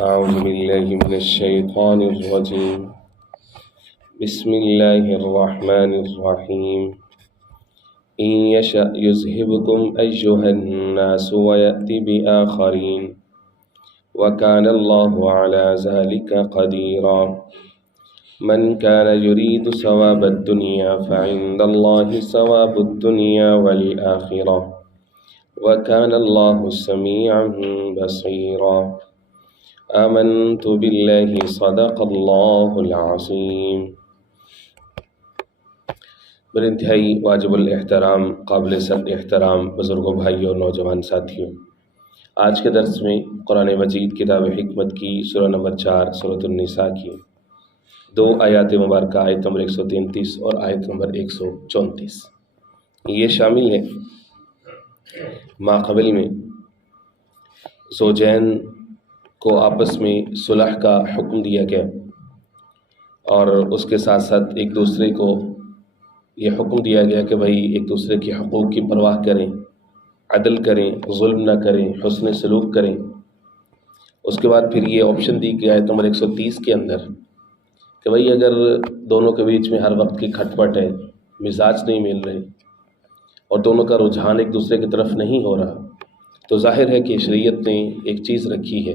أعوذ بالله من الشيطان الرجيم. بسم الله الرحمن الرحيم. إن يشأ يذهبكم أيها الناس ويأتي بآخرين وكان الله على ذلك قديرا. من كان يريد ثواب الدنيا فعند الله ثواب الدنيا والآخرة وكان الله سميعا بصيرا. آمنت بالله صدق اللہ العظیم. بر انتہائی واجب الاحترام، قابل صد احترام بزرگوں، بھائی اور نوجوان ساتھیوں، آج کے درس میں قرآن مجید کتاب حکمت کی سورہ نمبر 4 سورۃ النساء کی 2 آیات مبارکہ، آیت نمبر 133 اور آیت نمبر 134، یہ شامل ہے ماقبل میں زوجین کو آپس میں صلح کا حکم دیا گیا، اور اس کے ساتھ ساتھ ایک دوسرے کو یہ حکم دیا گیا کہ بھائی ایک دوسرے کے حقوق کی پرواہ کریں، عدل کریں، ظلم نہ کریں، حسن سلوک کریں۔ اس کے بعد پھر یہ آپشن دی گئی آیت نمبر 130 کے اندر کہ بھائی اگر دونوں کے بیچ میں ہر وقت کی کھٹ پٹ ہے، مزاج نہیں مل رہے اور دونوں کا رجحان ایک دوسرے کی طرف نہیں ہو رہا، تو ظاہر ہے کہ شریعت نے ایک چیز رکھی ہے،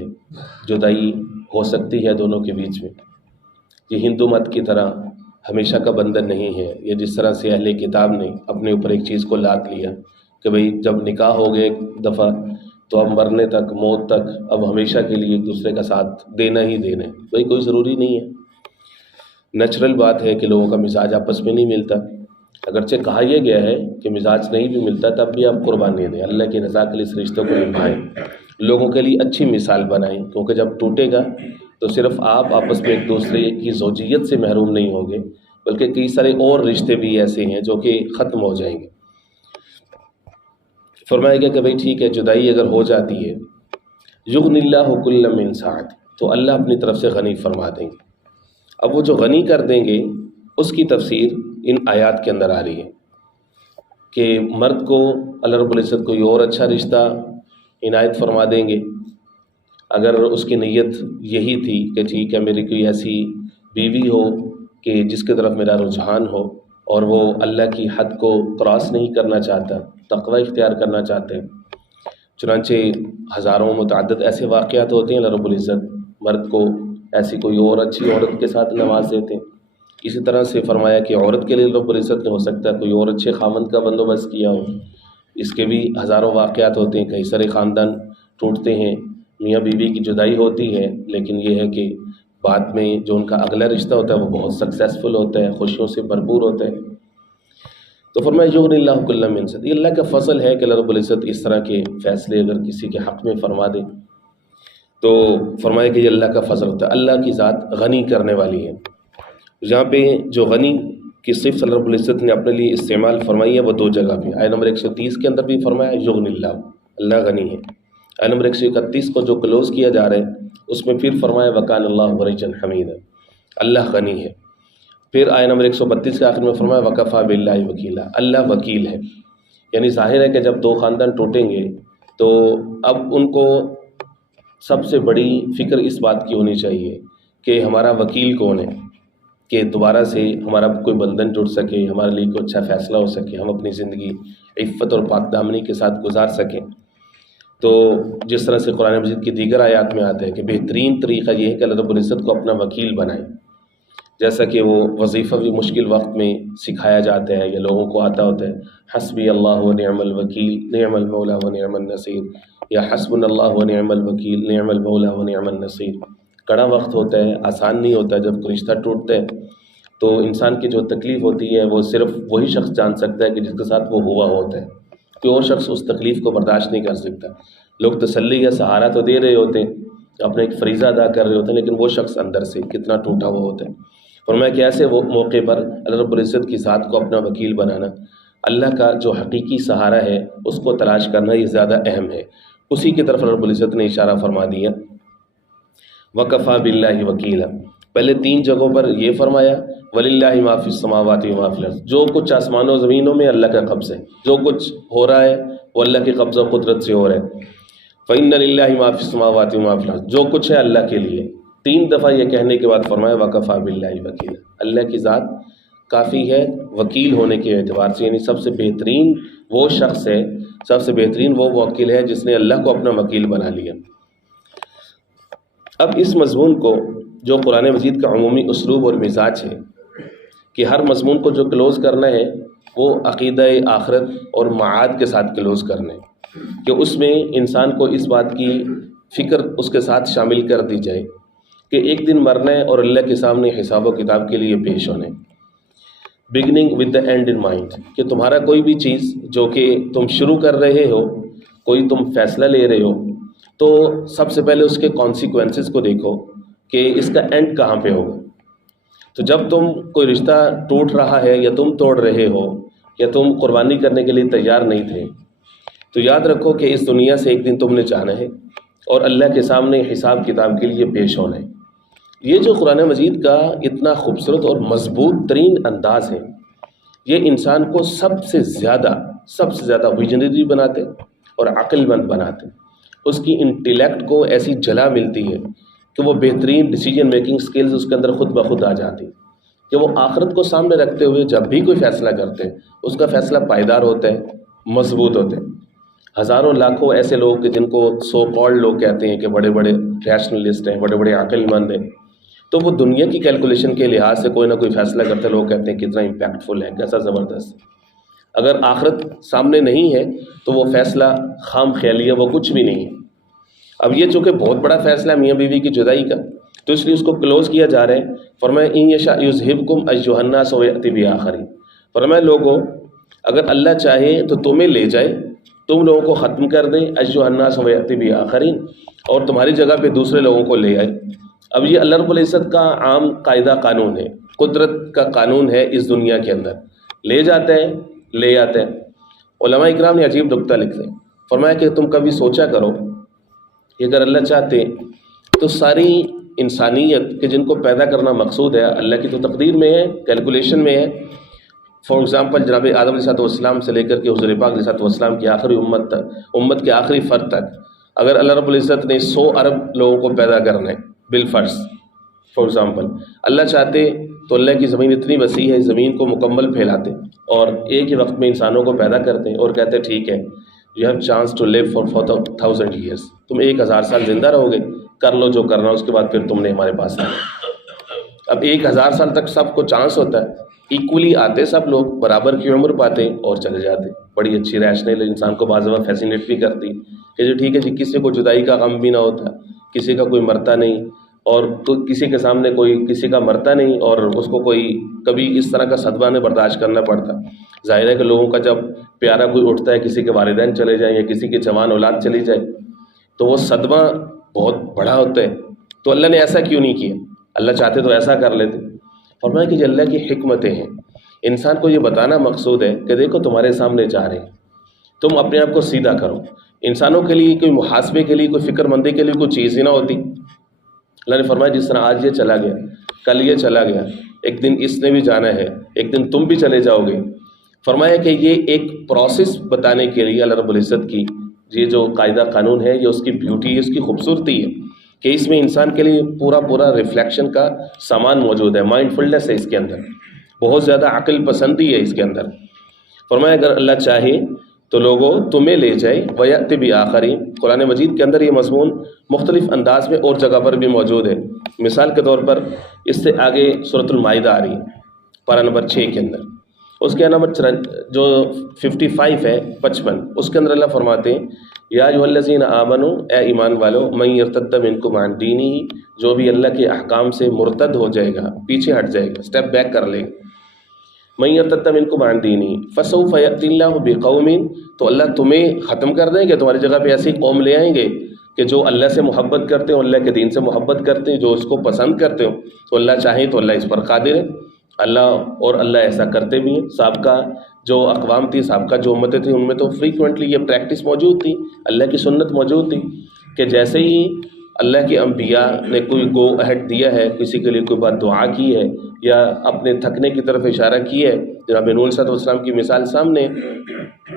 جدائی ہو سکتی ہے دونوں کے بیچ میں۔ یہ ہندو مت کی طرح ہمیشہ کا بندھن نہیں ہے، یہ جس طرح سے اہل کتاب نے اپنے اوپر ایک چیز کو لاد لیا کہ بھئی جب نکاح ہو گئے ایک دفعہ تو اب مرنے تک، موت تک، اب ہمیشہ کے لیے ایک دوسرے کا ساتھ دینا ہی دینا ہے۔ بھئی کوئی ضروری نہیں ہے، نیچرل بات ہے کہ لوگوں کا مزاج آپس میں نہیں ملتا، اگرچہ کہا یہ گیا ہے کہ مزاج نہیں بھی ملتا تب بھی آپ قربانی دیں، اللہ کی رضا کے لیے اس رشتوں کو نبھائیں، لوگوں کے لیے اچھی مثال بنائیں، کیونکہ جب ٹوٹے گا تو صرف آپ آپس میں ایک دوسرے کی زوجیت سے محروم نہیں ہوں گے، بلکہ کئی سارے اور رشتے بھی ایسے ہیں جو کہ ختم ہو جائیں گے۔ فرمایا گیا کہ بھئی ٹھیک ہے، جدائی اگر ہو جاتی ہے، یغنی اللہ کل من سعت، تو اللہ اپنی طرف سے غنی فرما دیں گے۔ اب وہ جو غنی کر دیں گے اس کی تفسیر ان آیات کے اندر آ رہی ہے کہ مرد کو اللہ رب العزت کوئی اور اچھا رشتہ عنایت فرما دیں گے، اگر اس کی نیت یہی تھی کہ ٹھیک ہے میری کوئی ایسی بیوی ہو کہ جس کی طرف میرا رجحان ہو اور وہ اللہ کی حد کو کراس نہیں کرنا چاہتا، تقوی اختیار کرنا چاہتے ہیں، چنانچہ ہزاروں متعدد ایسے واقعات ہوتے ہیں اللہ رب العزت مرد کو ایسی کوئی اور اچھی عورت کے ساتھ نواز دیتے ہیں۔ اسی طرح سے فرمایا کہ عورت کے لیے رب العزت نے ہو سکتا ہے کوئی اور اچھے خامند کا بندوبست کیا ہو، اس کے بھی ہزاروں واقعات ہوتے ہیں، کئی سارے خاندان ٹوٹتے ہیں، میاں بیوی کی جدائی ہوتی ہے، لیکن یہ ہے کہ بعد میں جو ان کا اگلا رشتہ ہوتا ہے وہ بہت سکسیسفل ہوتا ہے، خوشیوں سے بھرپور ہوتا ہے۔ تو فرمایا یغنی اللہ کل من سعت، یہ اللہ کا فضل ہے کہ اللہ رب العزت اس طرح کے فیصلے اگر کسی کے حق میں فرما دے تو فرمایا کہ یہ اللہ کا فضل ہوتا ہے، اللہ کی ذات غنی کرنے والی ہے۔ یہاں پہ جو غنی کی صفت اللہ رب العزت نے اپنے لیے استعمال فرمائی ہے وہ 2 جگہ پہ، آیت نمبر 130 کے اندر بھی فرمایا یغنی اللہ غنی ہے، آیت نمبر 131 کو جو کلوز کیا جا رہا ہے اس میں پھر فرمایا وکان اللہ غنیا حمیدا، اللہ غنی ہے۔ پھر آیت نمبر 132 کے آخر میں فرمایا وکفیٰ باللہ وکیلا، اللہ وکیل ہے۔ یعنی ظاہر ہے کہ جب 2 خاندان ٹوٹیں گے تو اب ان کو سب سے بڑی فکر اس بات کی ہونی چاہیے کہ ہمارا وکیل کون ہے، کہ دوبارہ سے ہمارا کوئی بندھن جڑ سکے، ہمارے لیے کوئی اچھا فیصلہ ہو سکے، ہم اپنی زندگی عفت اور پاک دامنی کے ساتھ گزار سکیں۔ تو جس طرح سے قرآن مجید کی دیگر آیات میں آتا ہے کہ بہترین طریقہ یہ ہے کہ اللہ رب العزت کو اپنا وکیل بنائیں، جیسا کہ وہ وظیفہ بھی مشکل وقت میں سکھایا جاتا ہے یا لوگوں کو آتا ہوتا ہے، حسبی اللہ و نعم الوکیل نعم المولا و نعم النصیر، یا حسبنا اللہ و نعم الوکیل نعم المولا و نعم النصیر۔ کڑا وقت ہوتا ہے، آسان نہیں ہوتا، جب کوئی رشتہ ٹوٹتا ہے تو انسان کی جو تکلیف ہوتی ہے وہ صرف وہی شخص جان سکتا ہے کہ جس کے ساتھ وہ ہوا ہوتا ہے، کوئی اور شخص اس تکلیف کو برداشت نہیں کر سکتا۔ لوگ تسلی یا سہارا تو دے رہے ہوتے ہیں، اپنا ایک فریضہ ادا کر رہے ہوتے ہیں، لیکن وہ شخص اندر سے کتنا ٹوٹا ہوا ہوتا ہے۔ فرمایا کہ ایسے وہ موقع پر اللہ رب العزت کی ذات کو اپنا وکیل بنانا، اللہ کا جو حقیقی سہارا ہے اس کو تلاش کرنا، یہ زیادہ اہم ہے۔ اسی کی طرف رب العزت نے اشارہ فرما دیا وکفیٰ باللہ وکیلا۔ پہلے 3 جگہوں پر یہ فرمایا وللہ ما فی السماوات و ما فی الارض، جو کچھ آسمانوں و زمینوں میں اللہ کا قبضہ ہے، جو کچھ ہو رہا ہے وہ اللہ کے قبضہ و قدرت سے ہو رہا ہے۔ فَإِنَّ لِلَّهِ مَا فِي السَّمَاوَاتِ وَمَا فِي الْأَرْضِ، جو کچھ ہے اللہ کے لیے. 3 دفعہ یہ کہنے کے بعد فرمایا وَكَفَىٰ بِاللَّهِ وَكِيلًا، اللہ کی ذات کافی ہے وکیل ہونے کے اعتبار سے، یعنی سب سے بہترین وہ شخص ہے، سب سے بہترین وہ وکیل ہے جس نے اللہ کو اپنا وکیل بنا لیا. اب اس مضمون کو جو قرآن مجید کا عمومی اسلوب اور مزاج ہے کہ ہر مضمون کو جو کلوز کرنا ہے وہ عقیدہ آخرت اور معاد کے ساتھ کلوز کرنا ہے، کہ اس میں انسان کو اس بات کی فکر اس کے ساتھ شامل کر دی جائے کہ ایک دن مرنا ہے اور اللہ کے سامنے حساب و کتاب کے لیے پیش ہونے. Beginning with the and in mind, کہ تمہارا کوئی بھی چیز جو کہ تم شروع کر رہے ہو، کوئی تم فیصلہ لے رہے ہو، تو سب سے پہلے اس کے کانسیکوینسز کو دیکھو کہ اس کا اینڈ کہاں پہ ہوگا. تو جب تم کوئی رشتہ ٹوٹ رہا ہے یا تم توڑ رہے ہو یا تم قربانی کرنے کے لیے تیار نہیں تھے، تو یاد رکھو کہ اس دنیا سے ایک دن تم نے جانا ہے اور اللہ کے سامنے حساب کتاب کے لیے پیش ہونا ہے. یہ جو قرآن مجید کا اتنا خوبصورت اور مضبوط ترین انداز ہے، یہ انسان کو سب سے زیادہ ویژنری بناتے اور عقل مند بناتے. اس کی انٹیلیکٹ کو ایسی جلا ملتی ہے کہ وہ بہترین ڈیسیجن میکنگ سکلز اس کے اندر خود بخود آ جاتی کہ وہ آخرت کو سامنے رکھتے ہوئے جب بھی کوئی فیصلہ کرتے ہیں اس کا فیصلہ پائیدار ہوتا ہے، مضبوط ہوتے ہیں. ہزاروں لاکھوں ایسے لوگ کہ جن کو سو کالڈ لوگ کہتے ہیں کہ بڑے بڑے ریشنلسٹ ہیں، بڑے بڑے عقل مند ہیں، تو وہ دنیا کی کیلکولیشن کے لحاظ سے کوئی نہ کوئی فیصلہ کرتے، لوگ کہتے ہیں کتنا امپیکٹفل ہے، کیسا زبردست. اگر آخرت سامنے نہیں ہے تو وہ فیصلہ خام خیالی ہے، وہ کچھ بھی نہیں ہے. اب یہ چونکہ بہت بڑا فیصلہ ہے میاں بیوی کی جدائی کا، تو اس لیے اس کو کلوز کیا جا رہا ہے. فرمایا ان یشاء یذھبکم ایھا الناس ویأتی بآخرین، فرمایا لوگوں اگر اللہ چاہے تو تمہیں لے جائے، تم لوگوں کو ختم کر دے، ایھا الناس ویأتی بآخرین، اور تمہاری جگہ پہ دوسرے لوگوں کو لے آئے. اب یہ اللہ رب العزت کا عام قاعدہ قانون ہے، قدرت کا قانون ہے اس دنیا کے اندر، لے جاتے ہیں لے آتے ہیں. علماء اکرام نے عجیب نکتہ لکھتے ہیں، فرمایا کہ تم کبھی سوچا کرو کہ اگر اللہ چاہتے تو ساری انسانیت کے جن کو پیدا کرنا مقصود ہے، اللہ کی تو تقدیر میں ہے، کیلکولیشن میں ہے. فار ایگزامپل جناب آدم علیہ السلام سے لے کر کے حضور پاک علیہ السلام کی آخری امت تک، امت کے آخری فرد تک، اگر اللہ رب العزت نے 100 ارب لوگوں کو پیدا کرنا ہے بالفرض، فار ایگزامپل اللہ چاہتے تو اللہ کی زمین اتنی وسیع ہے، زمین کو مکمل پھیلاتے اور ایک ہی وقت میں انسانوں کو پیدا کرتے اور کہتے ٹھیک ہے you have chance to live for 4000 years, تم 1000 سال زندہ رہو گے، کر لو جو کرنا، اس کے بعد پھر تم نے ہمارے پاس آنا. اب 1000 سال تک سب کو چانس ہوتا ہے، ایکولی آتے سب لوگ، برابر کی عمر پاتے اور چلے جاتے. بڑی اچھی ریشنل انسان کو بعض وقت فیسینیٹ بھی کرتی کہ جو ٹھیک ہے جی، کسی کو جدائی کا غم بھی نہ ہوتا، کسی کا کوئی مرتا نہیں، اور تو کسی کے سامنے کوئی کسی کا مرتا نہیں، اور اس کو کوئی کبھی اس طرح کا صدمہ نہیں برداشت کرنا پڑتا. ظاہر ہے کہ لوگوں کا جب پیارا کوئی اٹھتا ہے، کسی کے والدین چلے جائیں یا کسی کی جوان اولاد چلی جائے، تو وہ صدمہ بہت بڑا ہوتا ہے. تو اللہ نے ایسا کیوں نہیں کیا؟ اللہ چاہتے تو ایسا کر لیتے. فرمایا کہ یہ اللہ کی حکمتیں ہیں. انسان کو یہ بتانا مقصود ہے کہ دیکھو تمہارے سامنے جا رہے ہیں، تم اپنے آپ کو سیدھا کرو. انسانوں کے لیے کوئی محاسبے کے لیے، کوئی فکر مندی کے لیے کوئی چیز ہی نہ ہوتی. اللہ نے فرمایا جس طرح آج یہ چلا گیا، کل یہ چلا گیا، ایک دن اس نے بھی جانا ہے، ایک دن تم بھی چلے جاؤ گے. فرمایا کہ یہ ایک پروسیس بتانے کے لیے اللہ رب العزت کی یہ جو قاعدہ قانون ہے، یہ اس کی بیوٹی ہے، اس کی خوبصورتی ہے کہ اس میں انسان کے لیے پورا ریفلیکشن کا سامان موجود ہے. مائنڈ فلنس ہے اس کے اندر، بہت زیادہ عقل پسندی ہے اس کے اندر. فرمایا اگر اللہ چاہے تو لوگوں تمہیں لے جائے ویأتی بآخرین. قرآن مجید کے اندر یہ مضمون مختلف انداز میں اور جگہ پر بھی موجود ہے. مثال کے طور پر اس سے آگے سورۃ المائدہ آ رہی ہے، پارہ نمبر 6 کے اندر، اس کے نمبر جو 55 ہے 55، اس کے اندر اللہ فرماتے ہیں یا ایھا الذین آمنوا، اے ایمان والو، من یرتد منکم عن دینہ، جو بھی اللہ کے احکام سے مرتد ہو جائے گا، پیچھے ہٹ جائے گا، اسٹیپ بیک کر لے گا، من یرتد منکم عن دینہ فسوف یأتی اللہ بقوم، تو اللہ تمہیں ختم کر دیں گے، تمہاری جگہ پہ ایسی قوم لے آئیں گے کہ جو اللہ سے محبت کرتے ہو، اللہ کے دین سے محبت کرتے ہیں، جو اس کو پسند کرتے ہو. تو اللہ چاہیں تو اللہ اس پر قادر ہے، اللہ ایسا کرتے بھی ہیں. سابقہ جو اقوام تھی، سابقہ جو امتیں تھیں، ان میں تو فریکوینٹلی یہ پریکٹس موجود تھی، اللہ کی سنت موجود تھی کہ جیسے ہی اللہ کے انبیاء نے کوئی گو اہڈ دیا ہے، کسی کے لیے کوئی بات دعا کی ہے یا اپنے تھکنے کی طرف اشارہ کی ہے، جناب نوح علیہ السلام کی مثال سامنے،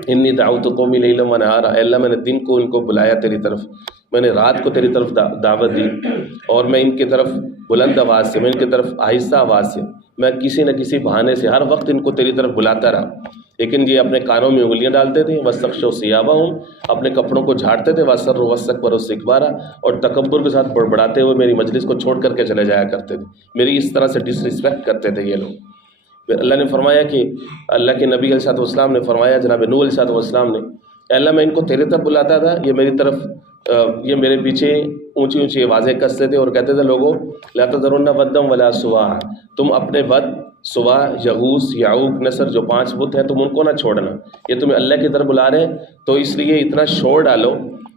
انی دعوت قومی لیلا و نہارا، اے اللہ میں نے دن کو ان کو بلایا تیری طرف، میں نے رات کو تیری طرف دعوت دی، اور میں ان کی طرف بلند آواز سے، میں ان کی طرف آہستہ آواز سے، میں کسی نہ کسی بہانے سے ہر وقت ان کو تیری طرف بلاتا رہا، لیکن یہ اپنے کانوں میں انگلیاں ڈالتے تھے، وَاسْتَغْشَوْا ثِيَابَهُمْ، اپنے کپڑوں کو جھاڑتے تھے، وَأَسَرُّوا وَاسْتَكْبَرُوا اسْتِكْبَارًا، اور تکبر کے ساتھ بڑبڑاتے ہوئے میری مجلس کو چھوڑ کر کے چلے جایا کرتے تھے، میری اس طرح سے ڈس رسپیکٹ کرتے تھے یہ لوگ۔ پھر اللہ نے فرمایا کہ اللہ کے نبی علیہ السلام نے فرمایا، جناب نوح علیہ السلام نے، اے اللہ میں ان کو تیرے طرف بلاتا تھا، یہ میری طرف یہ میرے پیچھے اونچی اونچی آوازیں کستے تھے اور کہتے تھے لوگوں لا تذرن ودا ولا سواع، تم اپنے ود، سواع، یغوث، یعوق، نصر جو 5 بت ہیں تم ان کو نہ چھوڑنا، یہ تمہیں اللہ کی طرف بلا رہے ہیں، تو اس لیے اتنا شور ڈالو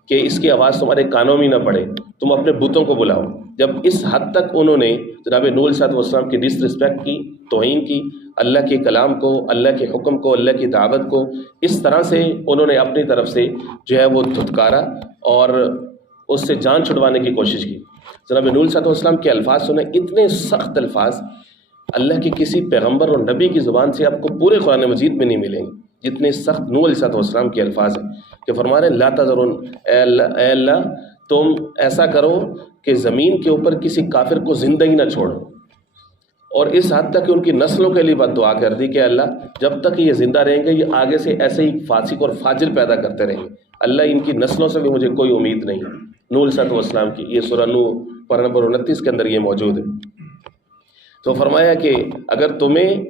کہ اس کی آواز تمہارے کانوں میں نہ پڑے، تم اپنے بتوں کو بلاؤ۔ جب اس حد تک انہوں نے جناب نوح علیہ السلام کی ڈس رسپیکٹ کی، توہین کی، اللہ کے کلام کو، اللہ کے حکم کو، اللہ کی دعوت کو اس طرح سے انہوں نے اپنی طرف سے جو ہے وہ دھتکارا اور اس سے جان چھڑوانے کی کوشش کی۔ جناب نوح علیہ السلام کے الفاظ سنیں، اتنے سخت الفاظ اللہ کے کسی پیغمبر اور نبی کی زبان سے آپ کو پورے قرآن مجید میں نہیں ملیں گے، جتنے سخت نوح علیہ السلام کے الفاظ ہیں کہ فرما رہے ہیں لا تذرن، اے اللہ تم ایسا کرو کہ زمین کے اوپر کسی کافر کو زندہ ہی نہ چھوڑو، اور اس حد تک کہ ان کی نسلوں کے لیے بد دعا کر دی کہ اللہ جب تک یہ زندہ رہیں گے یہ آگے سے ایسے ہی فاسق اور فاجر پیدا کرتے رہیں گے، اللہ ان کی نسلوں سے بھی مجھے کوئی امید نہیں۔ نوح علیہ السلام کی یہ سورہ نوح پارہ نمبر 29 کے اندر یہ موجود ہے۔ تو فرمایا کہ اگر تمہیں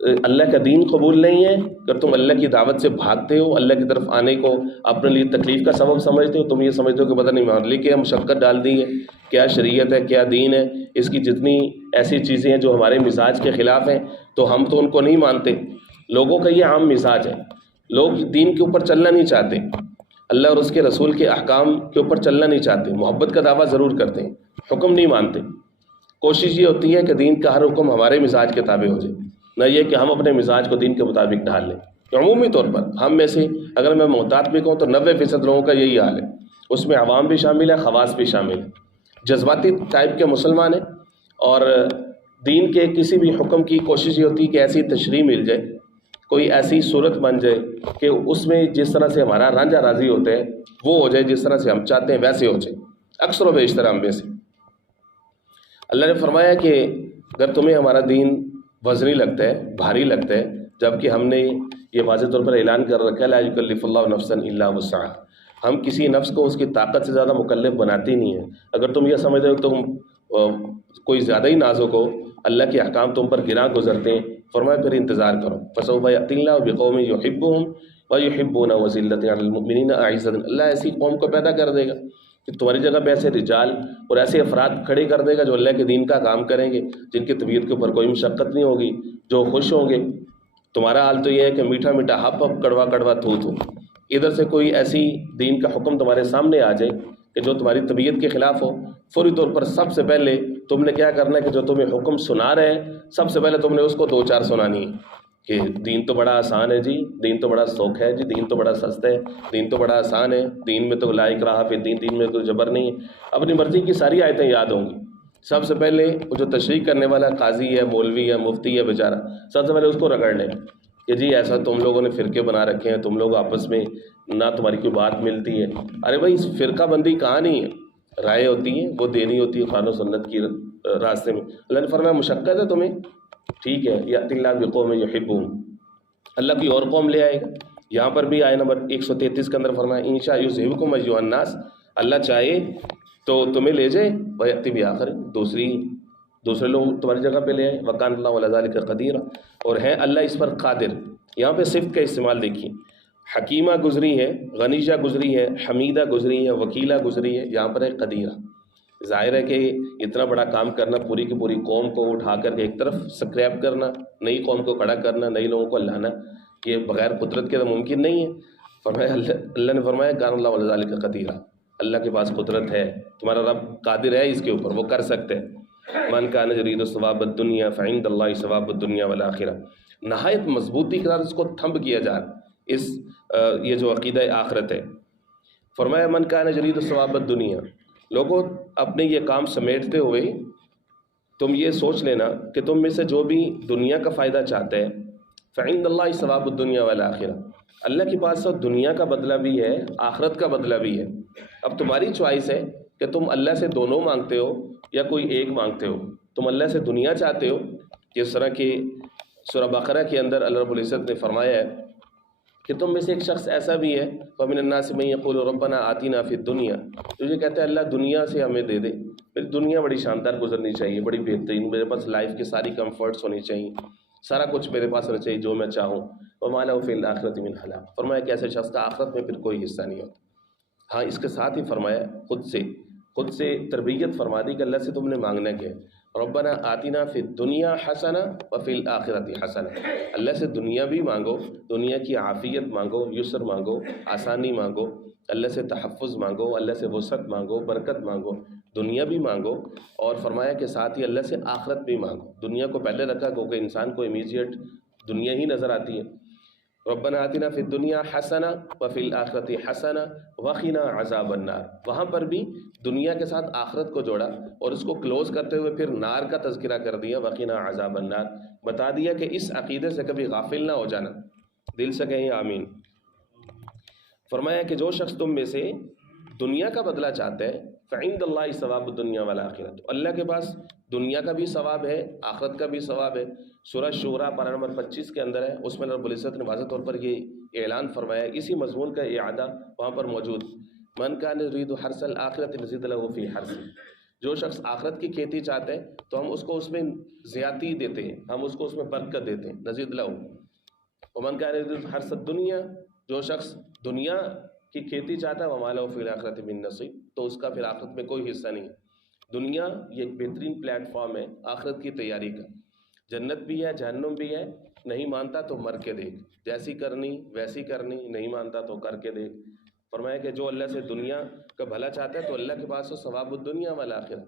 اللہ کا دین قبول نہیں ہے، اگر تم اللہ کی دعوت سے بھاگتے ہو، اللہ کی طرف آنے کو اپنے لیے تکلیف کا سبب سمجھتے ہو، تم یہ سمجھتے ہو کہ پتہ نہیں معاملے کیا مشقت ڈال دی ہے، کیا شریعت ہے، کیا دین ہے، اس کی جتنی ایسی چیزیں ہیں جو ہمارے مزاج کے خلاف ہیں تو ہم تو ان کو نہیں مانتے۔ لوگوں کا یہ عام مزاج ہے، لوگ دین کے اوپر چلنا نہیں چاہتے، اللہ اور اس کے رسول کے احکام کے اوپر چلنا نہیں چاہتے، محبت کا دعویٰ ضرور کرتے ہیں، حکم نہیں مانتے۔ کوشش یہ ہوتی ہے کہ دین کا ہر حکم ہمارے مزاج کے تابع ہو جائے، نہ یہ کہ ہم اپنے مزاج کو دین کے مطابق ڈھال لیں۔ عمومی طور پر ہم میں سے اگر میں محتاط بھی کہوں تو 90% لوگوں کا یہی حال ہے، اس میں عوام بھی شامل ہے، خواص بھی شامل ہے، جذباتی ٹائپ کے مسلمان ہیں، اور دین کے کسی بھی حکم کی کوشش یہ ہوتی ہے کہ ایسی تشریح مل جائے، کوئی ایسی صورت بن جائے کہ اس میں جس طرح سے ہمارا رانجھا راضی ہوتا ہے وہ ہو جائے، جس طرح سے ہم چاہتے ہیں ویسے ہو جائے، اکثر و بیشتر ہم میں سے۔ اللہ نے فرمایا کہ اگر تمہیں ہمارا دین وزنی لگتا ہے، بھاری لگتا ہے، جبکہ ہم نے یہ واضح طور پر اعلان کر رکھا ہے لا یکلف اللہ نفسا الا وسعها، ہم کسی نفس کو اس کی طاقت سے زیادہ مکلف بناتے ہی نہیں ہیں۔ اگر تم یہ سمجھ رہے ہو تو کوئی زیادہ ہی نازک ہو، اللہ کے احکام تم پر گراں گزرتے ہیں، فرمایا پھر انتظار کرو، فسوف یأتی اللہ بقوم یحبهم ویحبون وذلۃ علی المؤمنین اعزۃ، اللہ ایسی قوم کو پیدا کر دے گا کہ تمہاری جگہ پہ ایسے رجال اور ایسے افراد کھڑے کر دے گا جو اللہ کے دین کا کام کریں گے، جن کی طبیعت کے اوپر کوئی مشقت نہیں ہوگی، جو خوش ہوں گے۔ تمہارا حال تو یہ ہے کہ میٹھا میٹھا ہپ ہپ، کڑوا کڑوا تھو تھو، ادھر سے کوئی ایسی دین کا حکم تمہارے سامنے آ جائے کہ جو تمہاری طبیعت کے خلاف ہو، فوری طور پر سب سے پہلے تم نے کیا کرنا ہے کہ جو تمہیں حکم سنا رہے ہیں سب سے پہلے تم نے اس کو 2-4 سنانی ہے کہ دین تو بڑا آسان ہے جی، دین تو بڑا سوکھ ہے جی، دین تو بڑا سستا ہے، دین تو بڑا آسان ہے، دین میں تو لا اکراہ فی الدین، دین میں کوئی جبر نہیں ہے۔ اپنی مرضی کی ساری آیتیں یاد ہوں گی، سب سے پہلے وہ جو تشریح کرنے والا قاضی ہے، مولوی ہے، مفتی ہے بیچارہ، سب سے پہلے اس کو رگڑ لیں کہ جی ایسا تم لوگوں نے فرقے بنا رکھے ہیں، تم لوگ آپس میں نہ تمہاری کوئی بات ملتی ہے۔ ارے بھائی فرقہ بندی کہاں نہیں ہے، رائے ہوتی ہیں، وہ دینی ہوتی ہے قرآن و سنت کی راستے میں۔ اللہ نے فرمایا مشقت ہے تمہیں، ٹھیک ہے، یأتی اللہ بقوم یحبون، اللہ کی اور قوم لے آئے گا۔ یہاں پر بھی آیت نمبر 133 کے اندر فرمایا ان شاء یذہبکم ایھا الناس، اللہ چاہے تو تمہیں لے جائے، ویأتی بآخر، دوسرے لوگ تمہاری جگہ پہ لے آئے، وکان اللہ علی ذلک قدیر، اور ہے اللہ اس پر قادر۔ یہاں پہ صفت کا استعمال دیکھیے، حکیمہ گزری ہے، غنیجہ گزری ہے، حمیدہ گزری ہے، وکیلہ گزری ہے، یہاں پر ہے قدیرہ۔ ظاہر ہے کہ اتنا بڑا کام کرنا، پوری کی پوری قوم کو اٹھا کر کے ایک طرف سکریپ کرنا، نئی قوم کو کھڑا کرنا، نئی لوگوں کو لانا، یہ بغیر قدرت کے تو ممکن نہیں ہے۔ فرمایا اللہ نے فرمایا کان اللہ علی ذلک قدیر، اللہ کے پاس قدرت ہے، تمہارا رب قادر ہے اس کے اوپر، وہ کر سکتے ہیں۔ من کان یرید ثواب الدنیا فعند اللہ ثواب الدنیا والآخرہ، نہایت مضبوطی کے ساتھ اس کو تھمب کیا جا رہا اس یہ جو عقیدہ آخرت ہے۔ فرمایا من کان یرید ثواب الدنیا، لوگوں اپنے یہ کام سمیٹتے ہوئے تم یہ سوچ لینا کہ تم میں سے جو بھی دنیا کا فائدہ چاہتا ہے فعند اللہ ثواب الدنیا والآخرہ، اللہ کے پاس تو دنیا کا بدلہ بھی ہے، آخرت کا بدلہ بھی ہے۔ اب تمہاری چوائس ہے کہ تم اللہ سے دونوں مانگتے ہو یا کوئی ایک مانگتے ہو۔ تم اللہ سے دنیا چاہتے ہو، جس طرح کہ سورہ بقرہ کے اندر اللہ رب العزت نے فرمایا ہے کہ تم میں سے ایک شخص ایسا بھی ہے وَمِنَ النَّاسِ مَن يَقُولُ رَبَّنَا آتِنَا فِي الدُّنْيَا، تو یہ کہتا ہے اللہ دنیا سے ہمیں دے دے، پھر دنیا بڑی شاندار گزرنی چاہیے، بڑی بہترین، میرے پاس لائف کی ساری کمفرٹس ہونی چاہیے، سارا کچھ میرے پاس ہونا چاہیے جو میں چاہوں۔ وَمَا لَهُ فِي الْآخِرَةِ مِنْ خَلَاقٍ، فرمایا کہ ایسے شخص کا آخرت میں پھر کوئی حصہ نہیں ہوتا۔ ہاں اس کے ساتھ ہی فرمایا خود سے تربیت فرما دی کہ اللہ سے تم نے مانگنا کیا ہے، ربنا آتنا فی الدنیا حسنہ وفی الآخرۃ حسنہ، اللہ سے دنیا بھی مانگو، دنیا کی عافیت مانگو، یسر مانگو، آسانی مانگو، اللہ سے تحفظ مانگو، اللہ سے وسعت مانگو، برکت مانگو، دنیا بھی مانگو، اور فرمایا کہ ساتھ ہی اللہ سے آخرت بھی مانگو۔ دنیا کو پہلے رکھا کیونکہ انسان کو امیجیٹ دنیا ہی نظر آتی ہے۔ ربنا آتنا فی الدنیا حسنہ وفی الآخرۃ حسنہ وقنا عذاب النار، وہاں پر بھی دنیا کے ساتھ آخرت کو جوڑا اور اس کو کلوز کرتے ہوئے پھر نار کا تذکرہ کر دیا، وقنا عذاب النار، بتا دیا کہ اس عقیدے سے کبھی غافل نہ ہو جانا، دل سے کہیں آمین۔ فرمایا کہ جو شخص تم میں سے دنیا کا بدلہ چاہتے ہیں فعند اللہ ثواب الدنیا والآخرہ، تو اللہ کے پاس دنیا کا بھی ثواب ہے، آخرت کا بھی ثواب ہے۔ سورہ شورى پارہ نمبر 25 کے اندر ہے، اس میں رب العزت نے واضح طور پر یہ اعلان فرمایا، اسی مضمون کا اعادہ وہاں پر موجود، من کان یرید حرث الآخرۃ نزد له فی حرثہ، جو شخص آخرت کی کھیتی چاہتے ہیں تو ہم اس کو اس میں زیادتی دیتے ہیں، ہم اس کو اس میں برکت دیتے ہیں، نزید له۔ ومن کان یرید حرث الدنیا، جو شخص دنیا کی کھیتی چاہتا ہے، وما له فی الآخرۃ من نصیب، تو اس کا پھر آخرت میں کوئی حصہ نہیں۔ دنیا یہ ایک بہترین پلیٹ فارم ہے آخرت کی تیاری کا، جنت بھی ہے، جہنم بھی ہے، نہیں مانتا تو مر کے دیکھ، جیسی کرنی ویسی کرنی، نہیں مانتا تو کر کے دیکھ۔ فرمایا کہ جو اللہ سے دنیا کا بھلا چاہتا ہے تو اللہ کے پاس تو ثواب الدنیا والآخرہ،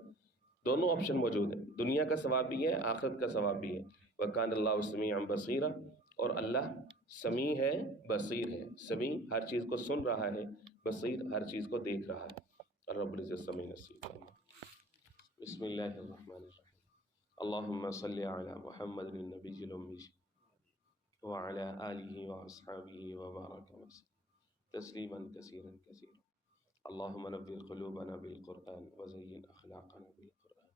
دونوں آپشن موجود ہیں، دنیا کا ثواب بھی ہے، آخرت کا ثواب بھی ہے۔ وَكَانَ اللَّهُ سَمِيعًا بَصِيرًا، اور اللہ سمیع ہے، بصیر ہے، سمیع ہر چیز کو سن رہا ہے، بصیر ہر چیز کو دیکھ رہا ہے۔ اور رب العزت سمیع نصیب فرمائے۔ بسم اللہ الرحمن الرحیم، اللہم صلی علی محمد النبی الأمی وعلی آلہ واصحابہ وبارک وسلم تسلیما کثیرا کثیرا۔ اللہم نور قلوبنا بالقرآن وزین اخلاقنا بالقرآن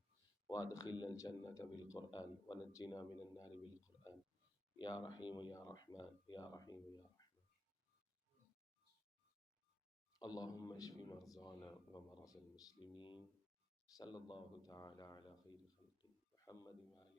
وادخلنا الجنة بالقرآن ونجنا من النار بالقرآن، یا رحیم یا رحمن یا رحیم یا رحمن۔ اللہم اشف مرضانا ومرضى المسلمین، صلی اللہ تعالی علی خیر خلق محمد وعلی